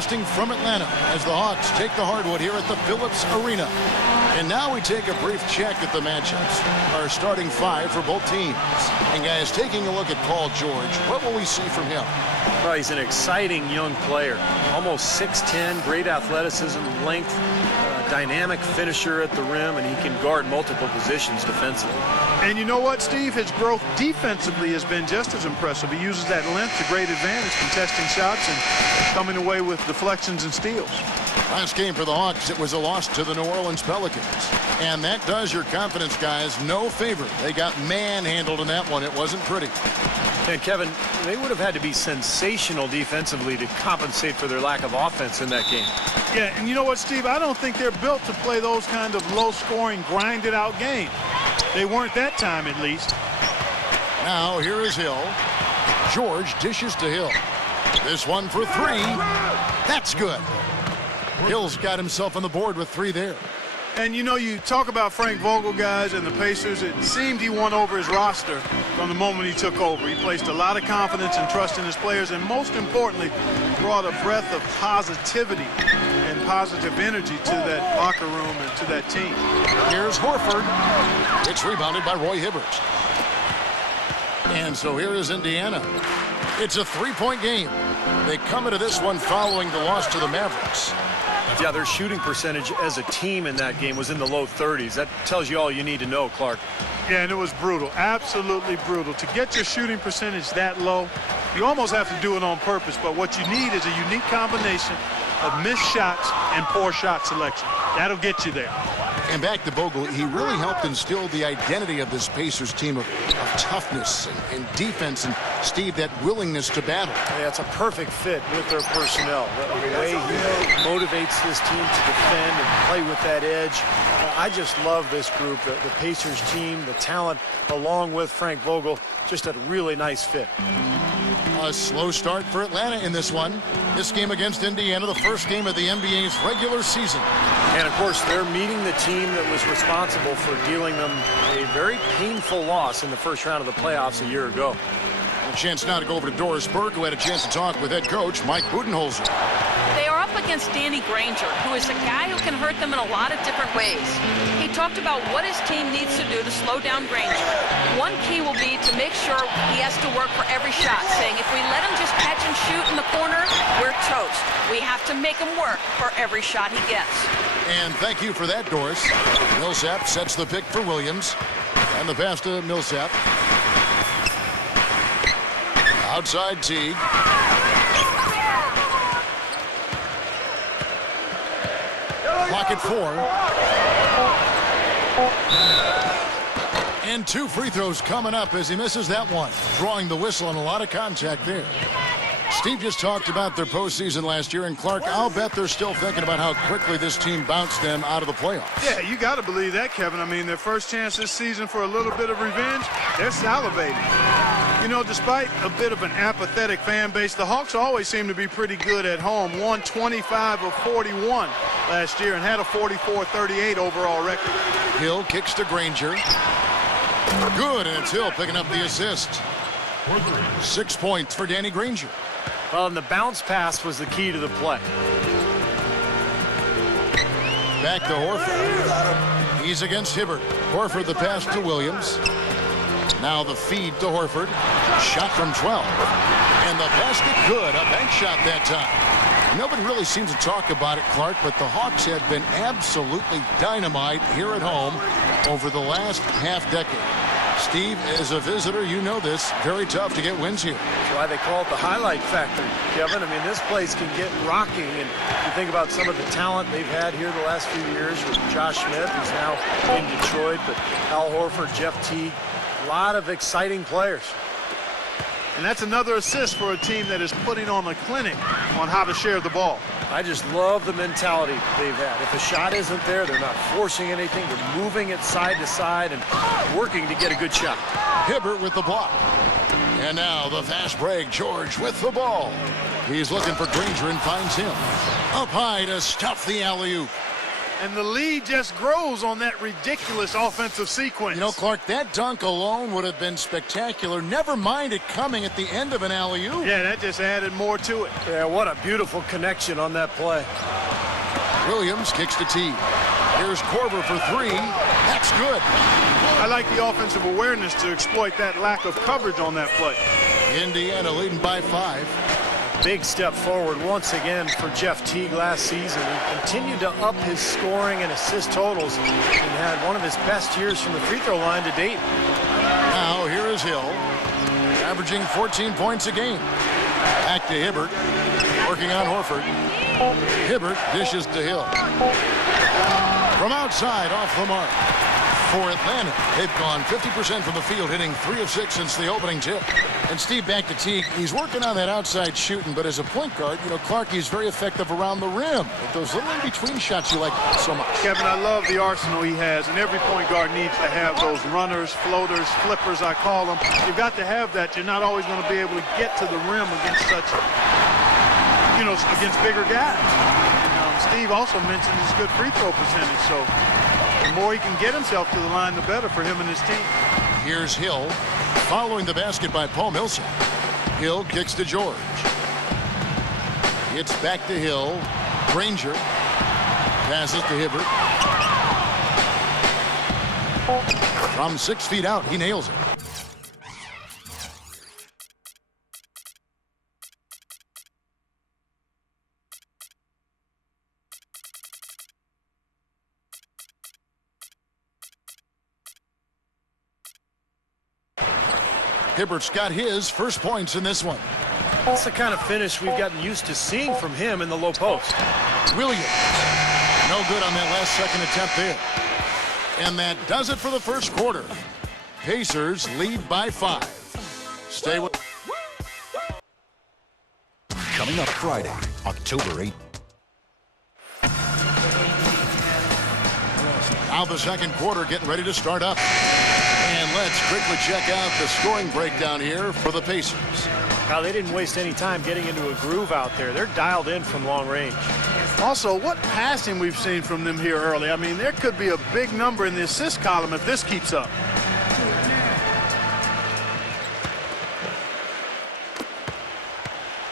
broadcasting from Atlanta as the Hawks take the hardwood here at the Phillips Arena. And now we take a brief check at the matchups. Our starting five for both teams. And guys, taking a look at Paul George, what will we see from him? Well, he's an exciting young player. Almost 6'10", great athleticism, length, dynamic finisher at the rim, and he can guard multiple positions defensively. And you know what, Steve? His growth defensively has been just as impressive. He uses that length to great advantage, contesting shots and coming away with deflections and steals. Last game for the Hawks, it was a loss to the New Orleans Pelicans. And that does your confidence guys no favor. They got manhandled in that one. It wasn't pretty. And Kevin, they would have had to be sensational defensively to compensate for their lack of offense in that game. Yeah, and you know what, Steve? I don't think they're built to play those kind of low-scoring, grinded-out games. They weren't that time, at least. Now, here is Hill. George dishes to Hill. This one for three. That's good. Hill's got himself on the board with three there. And, you know, you talk about Frank Vogel, guys, and the Pacers. It seemed he won over his roster from the moment he took over. He placed a lot of confidence and trust in his players, and most importantly, brought a breath of positivity and positive energy to that locker room and to that team. Here's Horford. It's rebounded by Roy Hibbert. And so here is Indiana. It's a three-point game. They come into this one following the loss to the Mavericks. Yeah, their shooting percentage as a team in that game was in the low 30s. That tells you all you need to know, Clark. Yeah, and it was brutal, absolutely brutal. To get your shooting percentage that low, you almost have to do it on purpose, but what you need is a unique combination of missed shots and poor shot selection. That'll get you there. And back to Vogel, he really helped instill the identity of this Pacers team of toughness and defense, and Steve, that willingness to battle. Yeah, it's a perfect fit with their personnel. The way he motivates this team to defend and play with that edge. I just love this group, the Pacers team, the talent, along with Frank Vogel. Just a really nice fit. A slow start for Atlanta in this one. This game against Indiana, the first game of the NBA's regular season. And, of course, they're meeting the team that was responsible for dealing them a very painful loss in the first round of the playoffs a year ago. A chance now to go over to Doris Burke, who had a chance to talk with head coach Mike Budenholzer. They are up against Danny Granger, who is a guy who can hurt them in a lot of different ways. He talked about what his team needs to do to slow down Granger. One key will be to make sure he has to work for every shot, saying if we let him just catch and shoot in the corner, we're toast. We have to make him work for every shot he gets. And thank you for that, Doris. Millsap sets the pick for Williams. And the pass to Millsap. Outside Teague. Clock at 4. And 2 free throws coming up as he misses that one. Drawing the whistle and a lot of contact there. Steve just talked about their postseason last year, and Clark, I'll bet they're still thinking about how quickly this team bounced them out of the playoffs. Yeah, you got to believe that, Kevin. I mean, their first chance this season for a little bit of revenge, they're salivating. You know, despite a bit of an apathetic fan base, the Hawks always seem to be pretty good at home. Won 25 of 41 last year and had a 44-38 overall record. Hill kicks to Granger. Good, and it's Hill picking up the assist. 6 points for Danny Granger. Well, and the bounce pass was the key to the play. Back to Horford. He's against Hibbert. Horford the pass to Williams. Now the feed to Horford. Shot from 12. And the basket good. A bank shot that time. Nobody really seems to talk about it, Clark, but the Hawks have been absolutely dynamite here at home over the last half-decade. Steve, as a visitor, you know this. Very tough to get wins here. That's why they call it the highlight factor, Kevin. I mean, this place can get rocking, and you think about some of the talent they've had here the last few years with Josh Smith, who's now in Detroit, but Al Horford, Jeff Teague, a lot of exciting players. And that's another assist for a team that is putting on a clinic on how to share the ball. I just love the mentality they've had. If a shot isn't there, they're not forcing anything. They're moving it side to side and working to get a good shot. Hibbert with the block. And now the fast break. George with the ball. He's looking for Granger and finds him. Up high to stuff the alley-oop. And the lead just grows on that ridiculous offensive sequence. You know, Clark, that dunk alone would have been spectacular. Never mind it coming at the end of an alley-oop. Yeah, that just added more to it. Yeah, what a beautiful connection on that play. Williams kicks to T. Here's Korver for three. That's good. I like the offensive awareness to exploit that lack of coverage on that play. Indiana leading by 5. Big step forward once again for Jeff Teague last season. He continued to up his scoring and assist totals and had one of his best years from the free throw line to date. Now here is Hill, averaging 14 points a game. Back to Hibbert, working on Horford. Hibbert dishes to Hill. From outside, off the mark. For Atlanta, they've gone 50% from the field, hitting 3 of 6 since the opening tip. And Steve, back to Teague. He's working on that outside shooting, but as a point guard, you know, Clark, he's very effective around the rim. With those little in-between shots you like so much. Kevin, I love the arsenal he has, and every point guard needs to have those runners, floaters, flippers, I call them. You've got to have that. You're not always going to be able to get to the rim against such, you know, against bigger guys. And Steve also mentioned his good free throw percentage, so the more he can get himself to the line, the better for him and his team. Here's Hill, following the basket by Paul Millsap. Hill kicks to George. It's back to Hill. Granger passes to Hibbert. From 6 feet out, he nails it. Hibbert's got his first points in this one. That's the kind of finish we've gotten used to seeing from him in the low post. Williams, no good on that last second attempt there. And that does it for the first quarter. Pacers lead by 5. Stay with. Coming up Friday, October 8th. Now the second quarter getting ready to start up. And let's quickly check out the scoring breakdown here for the Pacers. Now, they didn't waste any time getting into a groove out there. They're dialed in from long range. Also, what passing we've seen from them here early. I mean, there could be a big number in the assist column if this keeps up.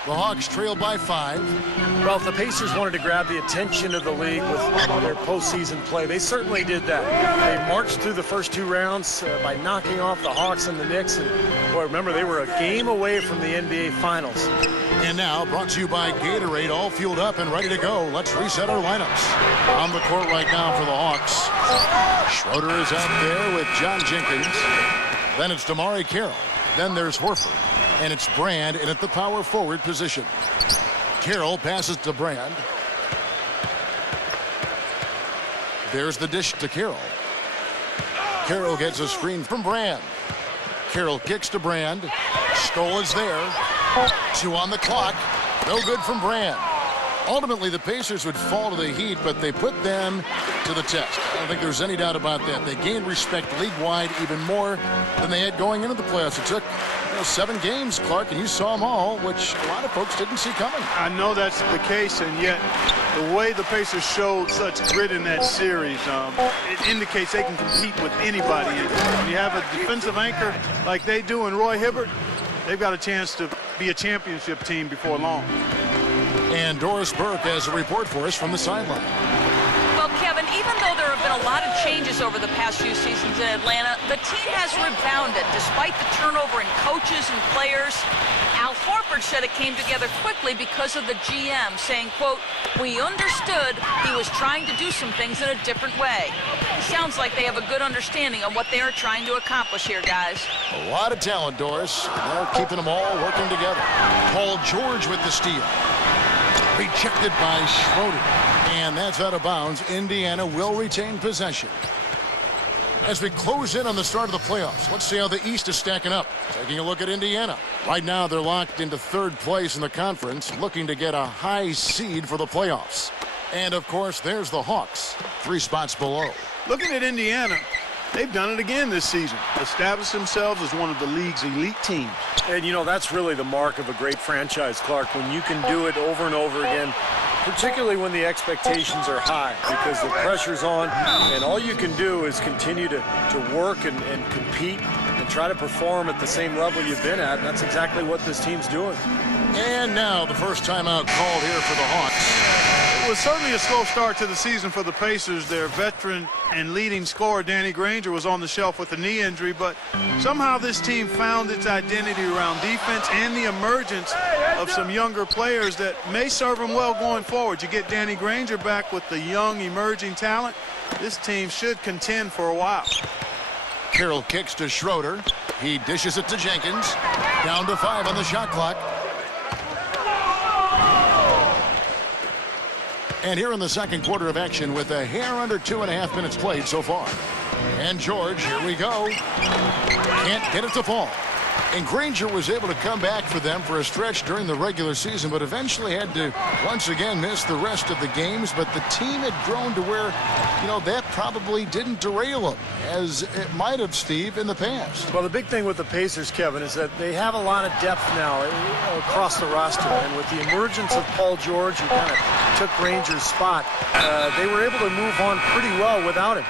The Hawks trail by 5. Well, if the Pacers wanted to grab the attention of the league with their postseason play, they certainly did that. They marched through the first 2 rounds by knocking off the Hawks and the Knicks. And, boy, remember, they were a game away from the NBA Finals. And now, brought to you by Gatorade, all fueled up and ready to go. Let's reset our lineups. On the court right now for the Hawks. Schroeder is out there with John Jenkins. Then it's Damari Carroll. Then there's Horford. And it's Brand in at the power forward position. Carroll passes to Brand. There's the dish to Carroll. Carroll gets a screen from Brand. Carroll kicks to Brand. Stoll is there. 2 on the clock. No good from Brand. Ultimately, the Pacers would fall to the Heat, but they put them to the test. I don't think there's any doubt about that. They gained respect league-wide even more than they had going into the playoffs. It took 7 games, Clark, and you saw them all, which a lot of folks didn't see coming. I know that's the case, and yet the way the Pacers showed such grit in that series, it indicates they can compete with anybody. And when you have a defensive anchor like they do in Roy Hibbert, they've got a chance to be a championship team before long. And Doris Burke has a report for us from the sideline. Well, Kevin, even though there have been a lot of changes over the past few seasons in Atlanta, the team has rebounded despite the turnover in coaches and players. Al Horford said it came together quickly because of the GM, saying, quote, "We understood he was trying to do some things in a different way." It sounds like they have a good understanding of what they are trying to accomplish here, guys. A lot of talent, Doris. They're keeping them all working together. Paul George with the steal. Rejected by Schroeder. And that's out of bounds. Indiana will retain possession. As we close in on the start of the playoffs, let's see how the East is stacking up. Taking a look at Indiana. Right now, they're locked into 3rd place in the conference, looking to get a high seed for the playoffs. And, of course, there's the Hawks, 3 spots below. Looking at Indiana, they've done it again this season. Established themselves as one of the league's elite teams. And, you know, that's really the mark of a great franchise, Clark, when you can do it over and over again. particularly when the expectations are high, because the pressure's on, and all you can do is continue to work and compete and try to perform at the same level you've been at, and that's exactly what this team's doing. And now the first timeout called here for the Hawks. It was certainly a slow start to the season for the Pacers. Their veteran and leading scorer, Danny Granger, was on the shelf with a knee injury, but somehow this team found its identity around defense and the emergence of some younger players that may serve them well going forward. You get Danny Granger back with the young, emerging talent. This team should contend for a while. Carroll kicks to Schroeder. He dishes it to Jenkins. Down to 5 on the shot clock. And here in the second quarter of action with a hair under 2.5 minutes played so far. And George, here we go. Can't get it to fall. And Granger was able to come back for them for a stretch during the regular season, but eventually had to once again miss the rest of the games. But the team had grown to where, that probably didn't derail them, as it might have, Steve, in the past. Well, the big thing with the Pacers, Kevin, is that they have a lot of depth now across the roster. And with the emergence of Paul George, who kind of took Granger's spot, they were able to move on pretty well without him.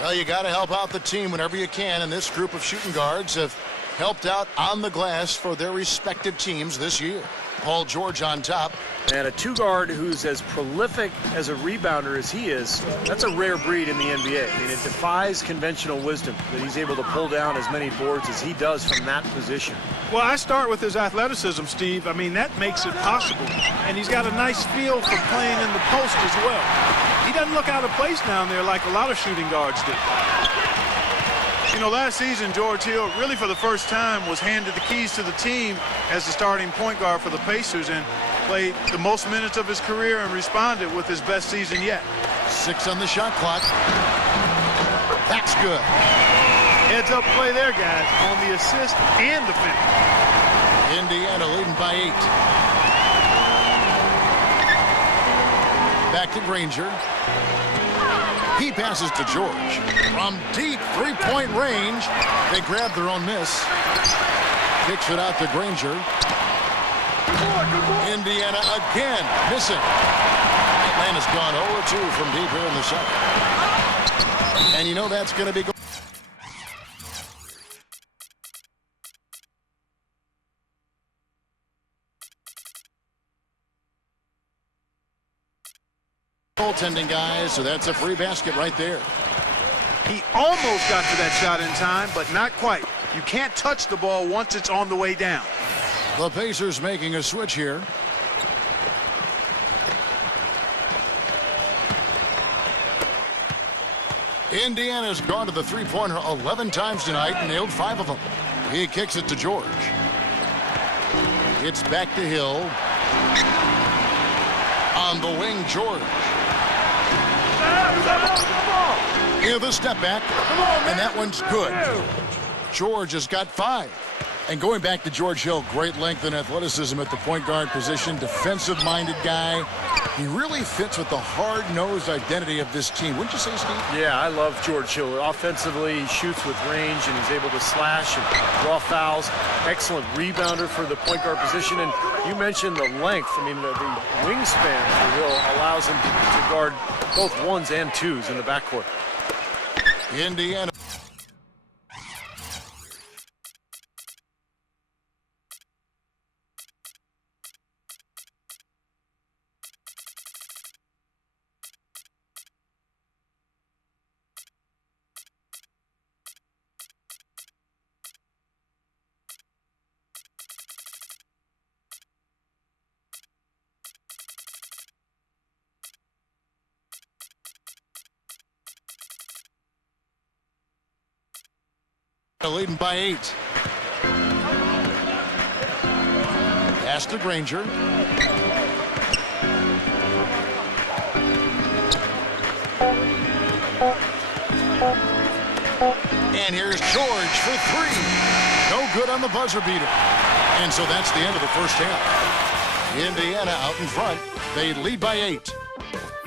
Well, you got to help out the team whenever you can, and this group of shooting guards have helped out on the glass for their respective teams this year. Paul George on top. And a two-guard who's as prolific as a rebounder as he is, that's a rare breed in the NBA. I mean, it defies conventional wisdom that he's able to pull down as many boards as he does from that position. Well, I start with his athleticism, Steve. I mean, that makes it possible. And he's got a nice feel for playing in the post as well. He doesn't look out of place down there like a lot of shooting guards do. Last season, George Hill, really for the first time, was handed the keys to the team as the starting point guard for the Pacers and played the most minutes of his career and responded with his best season yet. 6 on the shot clock. That's good. Heads up play there, guys, on the assist and the finish. Indiana leading by 8. Back to Granger. He passes to George. From deep three-point range, they grab their own miss. Kicks it out to Granger. Indiana again missing. Atlanta's gone 0-2 from deep here in the second. And that's going to be... goaltending, guys, so that's a free basket right there. He almost got to that shot in time, but not quite. You can't touch the ball once it's on the way down. The Pacers making a switch here. Indiana's gone to the three-pointer 11 times tonight and nailed 5 of them. He kicks it to George. It's back to Hill. On the wing, George. Here, the step back, and that one's good. George has got 5. And going back to George Hill, great length and athleticism at the point guard position, defensive-minded guy. He really fits with the hard-nosed identity of this team. Wouldn't you say, Steve? Yeah, I love George Hill. Offensively, he shoots with range, and he's able to slash and draw fouls. Excellent rebounder for the point guard position. And you mentioned the length. I mean, the wingspan for Hill allows him to guard both 1s and 2s in the backcourt. Indiana. Leading by 8. Pass to Granger. And here's George for 3. No good on the buzzer beater. And so that's the end of the first half. Indiana out in front. They lead by 8.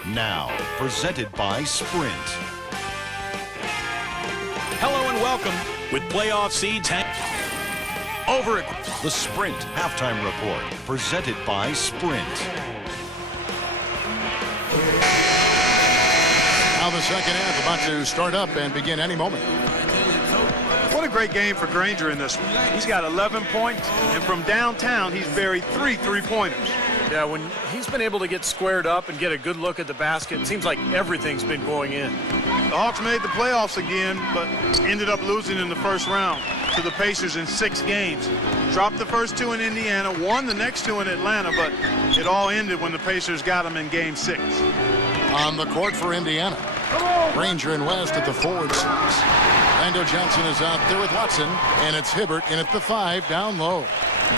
Now, presented by Sprint. Hello and welcome. With playoff seeds Over the Sprint halftime report, presented by Sprint. Now the second half about to start up and begin any moment. What a great game for Granger in this one. He's got 11 points, and from downtown, he's buried 3 3-pointers. Yeah, when he's been able to get squared up and get a good look at the basket, it seems like everything's been going in. The Hawks made the playoffs again, but ended up losing in the first round to the Pacers in 6 games. Dropped the first 2 in Indiana, won the next 2 in Atlanta, but it all ended when the Pacers got them in Game 6. On the court for Indiana, Granger and West at the forward 6. Lando Johnson is out there with Watson, and it's Hibbert in at the 5 down low.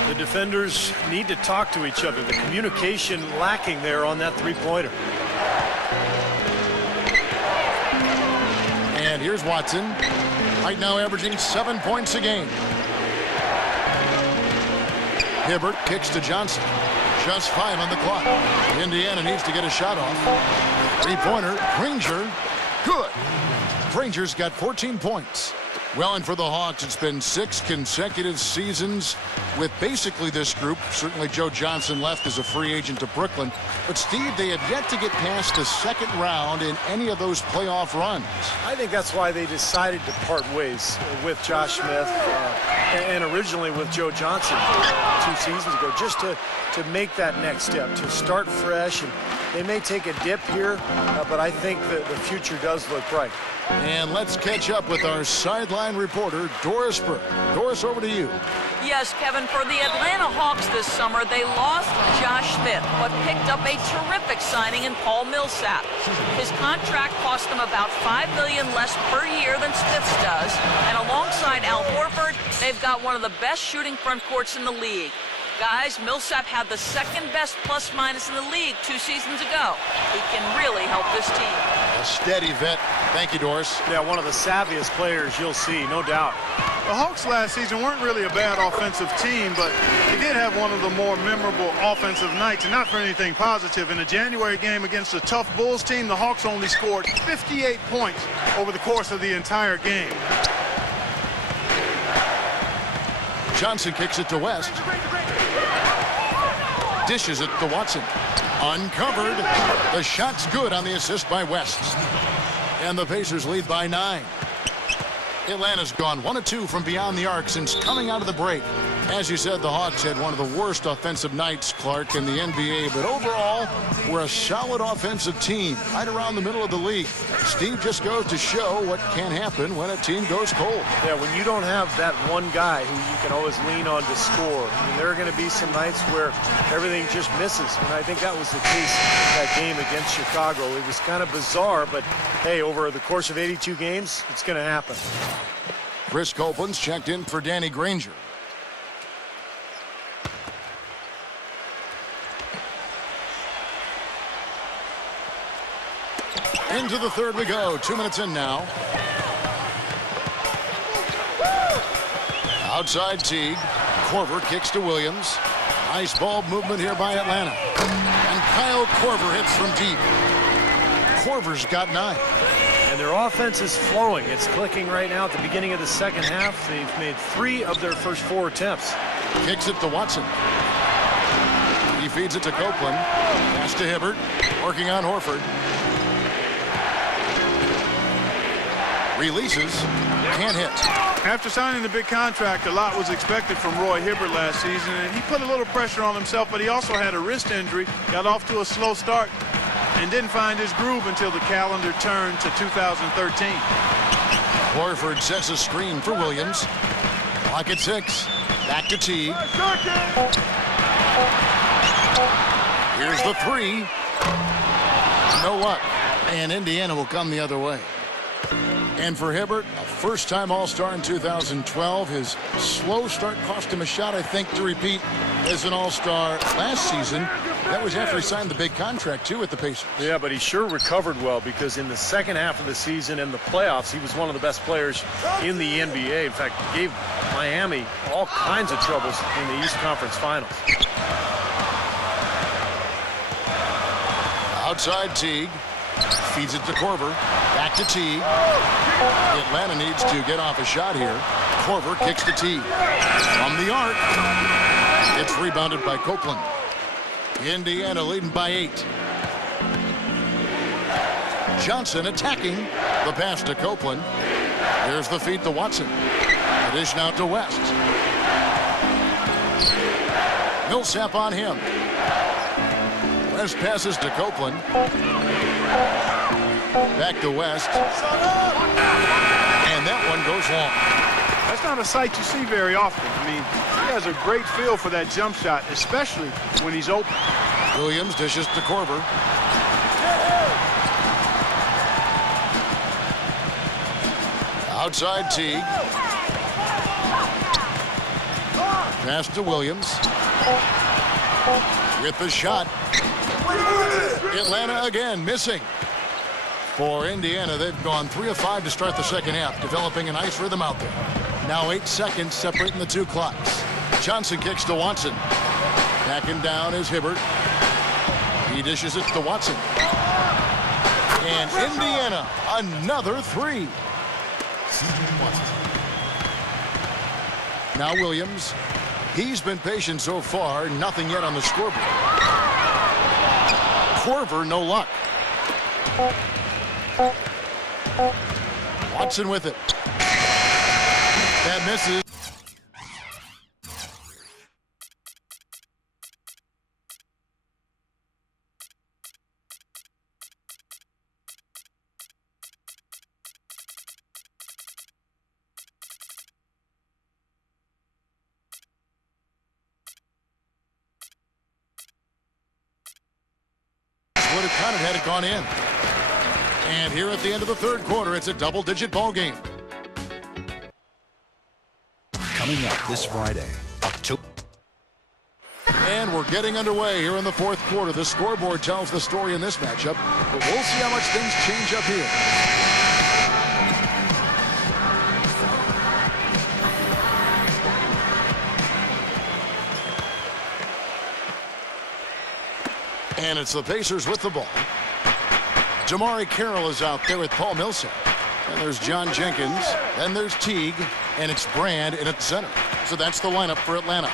The defenders need to talk to each other. The communication lacking there on that three-pointer. And here's Watson, right now averaging 7 points a game. Hibbert kicks to Johnson. Just 5 on the clock. Indiana needs to get a shot off. Three-pointer, Granger, good. Granger's got 14 points. Well, and for the Hawks, it's been 6 consecutive seasons with basically this group. Certainly Joe Johnson left as a free agent to Brooklyn. But, Steve, they have yet to get past the second round in any of those playoff runs. I think that's why they decided to part ways with Josh Smith and originally with Joe Johnson 2 seasons ago, just to make that next step, to start fresh. And they may take a dip here, but I think that the future does look bright. And let's catch up with our sideline reporter, Doris Burke. Doris, over to you. Yes, Kevin, for the Atlanta Hawks this summer, they lost Josh Smith, but picked up a terrific signing in Paul Millsap. His contract cost them about $5 million less per year than Smith's does, and alongside Al Horford, they've got one of the best shooting front courts in the league. Guys, Millsap had the second best plus-minus in the league 2 seasons ago. He can really help this team. A steady vet. Thank you, Doris. Yeah, one of the savviest players you'll see, no doubt. The Hawks last season weren't really a bad offensive team, but they did have one of the more memorable offensive nights, and not for anything positive. In a January game against a tough Bulls team, the Hawks only scored 58 points over the course of the entire game. Johnson kicks it to West. Dishes it to Watson. Uncovered. The shot's good on the assist by West. And the Pacers lead by 9. Atlanta's gone 1 of 2 from beyond the arc since coming out of the break. As you said, the Hawks had one of the worst offensive nights, Clark, in the NBA. But overall, we're a solid offensive team, right around the middle of the league. Steve just goes to show what can happen when a team goes cold. Yeah, when you don't have that one guy who you can always lean on to score, I mean, there are going to be some nights where everything just misses. And I think that was the case that game against Chicago. It was kind of bizarre, but hey, over the course of 82 games, it's going to happen. Chris Copeland's checked in for Danny Granger. Into the third we go. 2 minutes in now. Outside Teague. Korver kicks to Williams. Nice ball movement here by Atlanta. And Kyle Korver hits from deep. Korver's got 9. And their offense is flowing. It's clicking right now at the beginning of the second half. They've made 3 of their first 4 attempts. Kicks it to Watson. He feeds it to Copeland. Pass to Hibbert. Working on Horford. Releases. Can't hit. After signing the big contract, a lot was expected from Roy Hibbert last season, and he put a little pressure on himself, but he also had a wrist injury, got off to a slow start, and didn't find his groove until the calendar turned to 2013. Horford sets a screen for Williams. Clock at 6. Back to Teague. Here's the 3. No luck. And Indiana will come the other way. And for Hibbert, a first-time All-Star in 2012. His slow start cost him a shot, I think, to repeat as an All-Star last season. That was after he signed the big contract, too, with the Pacers. Yeah, but he sure recovered well, because in the second half of the season and the playoffs, he was one of the best players in the NBA. In fact, he gave Miami all kinds of troubles in the East Conference Finals. Outside Teague. Feeds it to Korver. Back to Teague. Atlanta needs to get off a shot here. Korver kicks to Teague. From the arc. It's rebounded by Copeland. Indiana leading by 8. Johnson attacking. The pass to Copeland. Here's the feed to Watson. The dish now to West. Millsap on him. West passes to Copeland. Back to West. And that one goes long. That's not a sight you see very often. I mean, he has a great feel for that jump shot, especially when he's open. Williams dishes to Korver. Outside Teague. Pass to Williams. With the shot. Atlanta again missing. For Indiana, they've gone 3 of 5 to start the second half, developing a nice rhythm out there. Now 8 seconds separating the two clocks. Johnson kicks to Watson. Backing down is Hibbert. He dishes it to Watson. And Indiana, another 3. Now Williams. He's been patient so far. Nothing yet on the scoreboard. Korver, no luck. Watson with it. That misses. Would have counted had it gone in. And here at the end of the third quarter, it's a double-digit ball game. Coming up this Friday, October. And we're getting underway here in the fourth quarter. The scoreboard tells the story in this matchup, but we'll see how much things change up here. And it's the Pacers with the ball. Jamari Carroll is out there with Paul Millsap. And there's John Jenkins. Then there's Teague. And it's Brand in at the center. So that's the lineup for Atlanta.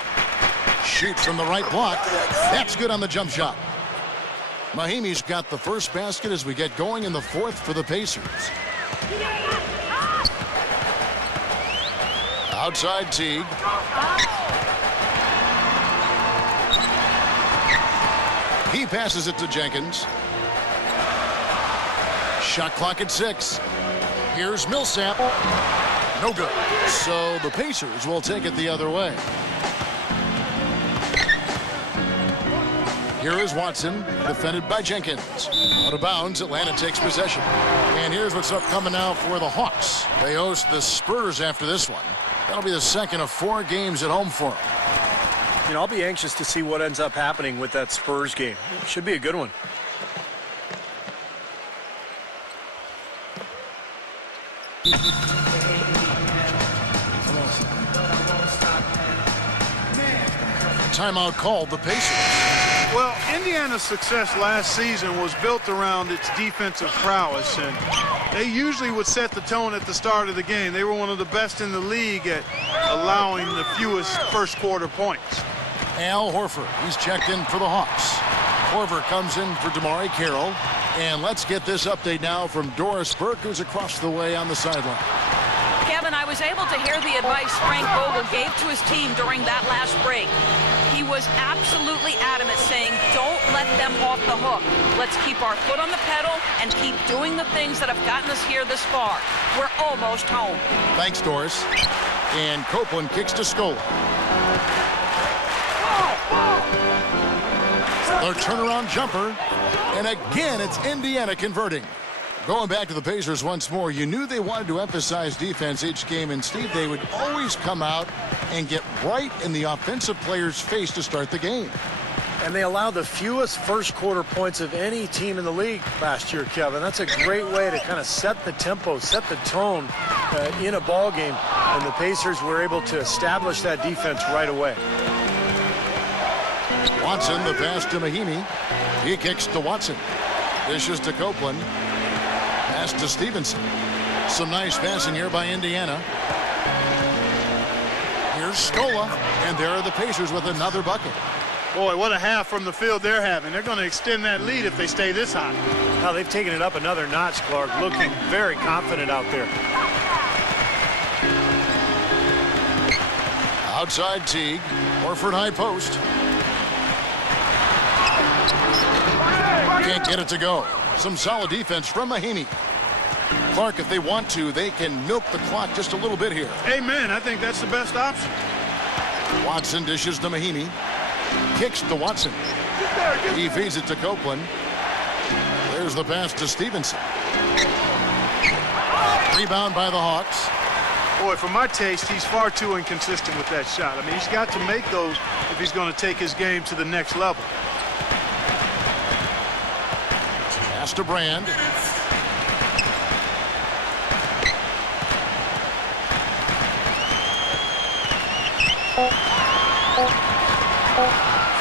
Shoots from the right block. That's good on the jump shot. Mahimi's got the first basket as we get going in the fourth for the Pacers. Outside Teague. He passes it to Jenkins. Shot clock at 6. Here's Millsap. No good. So the Pacers will take it the other way. Here is Watson, defended by Jenkins. Out of bounds, Atlanta takes possession. And here's what's upcoming now for the Hawks. They host the Spurs after this one. That'll be the second of 4 games at home for them. You know, I'll be anxious to see what ends up happening with that Spurs game. It should be a good one. Timeout called the Pacers. Well, Indiana's success last season was built around its defensive prowess, and they usually would set the tone at the start of the game. They were one of the best in the league at allowing the fewest first quarter points. Al Horford, he's checked in for the Hawks. Korver comes in for Jamari Carroll. And let's get this update now from Doris Burke, who's across the way on the sideline. Kevin, I was able to hear the advice Frank Vogel gave to his team during that last break. He was absolutely adamant, saying, don't let them off the hook. Let's keep our foot on the pedal and keep doing the things that have gotten us here this far. We're almost home. Thanks, Doris. And Copeland kicks to Scola. Their turnaround jumper. And again, it's Indiana converting. Going back to the Pacers once more, you knew they wanted to emphasize defense each game, and Steve, they would always come out and get right in the offensive player's face to start the game. And they allowed the fewest first quarter points of any team in the league last year, Kevin. That's a great way to kind of set the tempo, set the tone in a ball game. And the Pacers were able to establish that defense right away. Watson, the pass to Mahimi. He kicks to Watson. Dishes to Copeland. Pass to Stevenson. Some nice passing here by Indiana. Here's Scola, and there are the Pacers with another bucket. Boy, what a half from the field they're having. They're going to extend that lead if they stay this high. Now they've taken it up another notch, Clark, looking very confident out there. Outside Teague. Horford high post. Can't get it to go. Some solid defense from Mahinmi. Clark, if they want to, they can milk the clock just a little bit here. Amen. I think that's the best option. Watson dishes to Mahinmi. Kicks to Watson. He feeds it to Copeland. There's the pass to Stevenson. Rebound by the Hawks. Boy, for my taste, he's far too inconsistent with that shot. I mean, he's got to make those if he's going to take his game to the next level. Pass to Brand.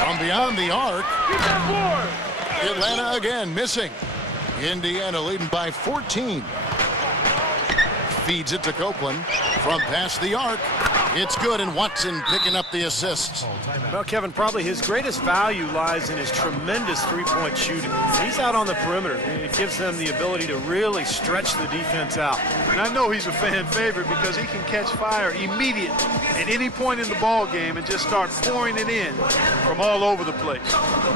From beyond the arc. Atlanta again missing. Indiana leading by 14. Feeds it to Copeland from past the arc. It's good, and Watson picking up the assist. Well, Kevin, probably his greatest value lies in his tremendous three-point shooting. He's out on the perimeter, and it gives them the ability to really stretch the defense out. And I know he's a fan favorite because he can catch fire immediately at any point in the ball game and just start pouring it in from all over the place.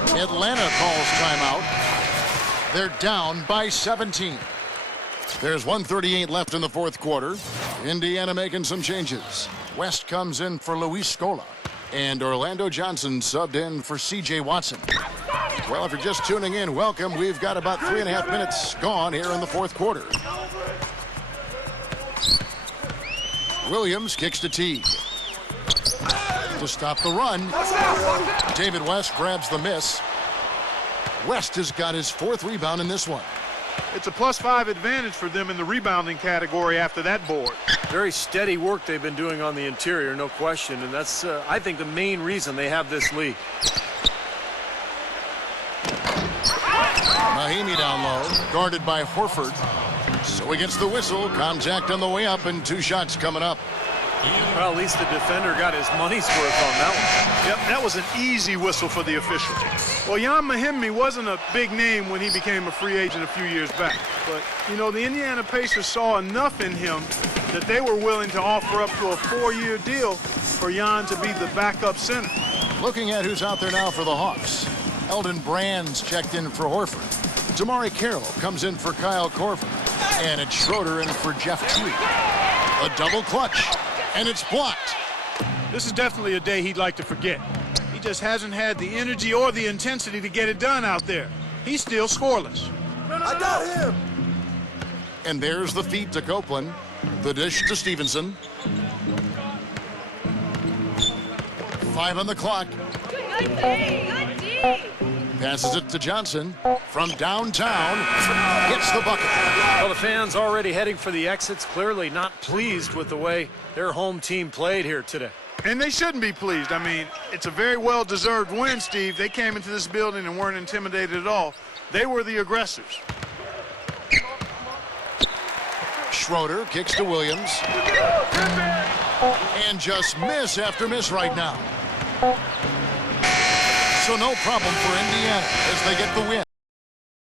Atlanta calls timeout. They're down by 17. There's 1:38 left in the fourth quarter. Indiana making some changes. West comes in for Luis Scola, and Orlando Johnson subbed in for C.J. Watson. Well, if you're just tuning in, welcome. We've got about 3.5 minutes gone here in the fourth quarter. Williams kicks to Teague. To stop the run, David West grabs the miss. West has got his fourth rebound in this one. It's a +5 advantage for them in the rebounding category after that board. Very steady work they've been doing on the interior, no question, and that's, I think, the main reason they have this lead. Mahinmi down low, guarded by Horford. So he gets the whistle. Contact on the way up, and 2 shots coming up. Well, at least the defender got his money's worth on that one. Yep, that was an easy whistle for the official. Well, Jan Mahinmi wasn't a big name when he became a free agent a few years back. But, you know, the Indiana Pacers saw enough in him that they were willing to offer up to a 4-year deal for Jan to be the backup center. Looking at who's out there now for the Hawks. Eldon Brand's checked in for Horford. Damari Carroll comes in for Kyle Korver. And it's Schroeder in for Jeff Teague. A double clutch. And it's blocked. This is definitely a day he'd like to forget. He just hasn't had the energy or the intensity to get it done out there. He's still scoreless. I got him. And there's the feed to Copeland. The dish to Stevenson. 5 on the clock. Passes it to Johnson from downtown. Hits the bucket. Well, the fans already heading for the exits, clearly not pleased with the way their home team played here today. And they shouldn't be pleased. I mean, it's a very well-deserved win, Steve. They came into this building and weren't intimidated at all. They were the aggressors. Schroeder kicks to Williams. And just miss after miss right now. So no problem for Indiana as they get the win.